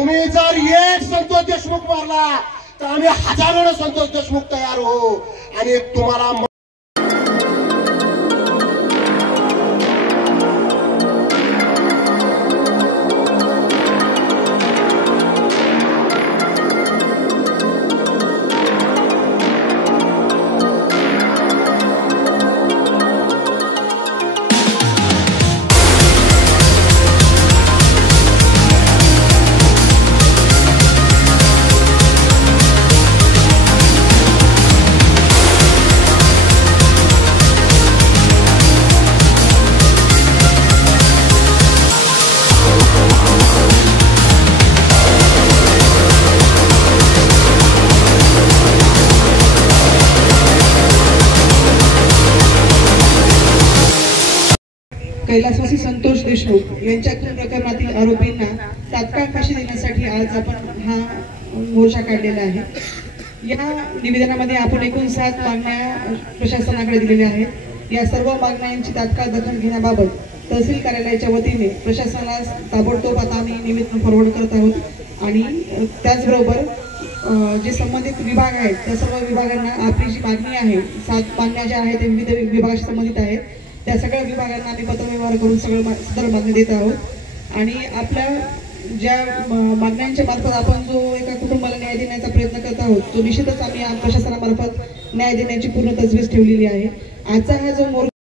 तुम्ही जर एक संतोष देशमुख मारला तर आम्ही हजारोने संतोष देशमुख तयार हो आणि तुम्हाला कैलासवासी संतोष देशमुख यांच्या खून प्रकरणातील आरोपींना तात्काळ फाशी देण्यासाठी आज आपण हा मोर्चा काढलेला आहे। या निवेदनामध्ये आपण एकूण 7 मागण्या प्रशासनाकडे दिलेल्या आहेत। या सर्व मागण्यांची तात्काळ दखल घेण्याबाबत तहसील कार्यालयाच्या वतीने प्रशासनाला ताबडतोब आता आम्ही निवेदन फॉरवर्ड करत आहोत आणि त्याचबरोबर जे संबंधित विभाग आहेत त्या सर्व विभागांना आपली जी मागणी आहे 7 मागण्या ज्या आहेत त्या विविध विभागाशी संबंधित आहेत त्या सगळ्या विभागांना आम्ही पत्रव्यवहार करून सदर मागणी देत आहोत आणि आपल्या ज्या मागण्यांच्या मार्फत आपण जो एका कुटुंबाला न्याय देण्याचा प्रयत्न करत आहोत तो निश्चितच आम्ही प्रशासनामार्फत न्याय देण्याची पूर्ण तजवीज ठेवलेली आहे। आजचा हा जो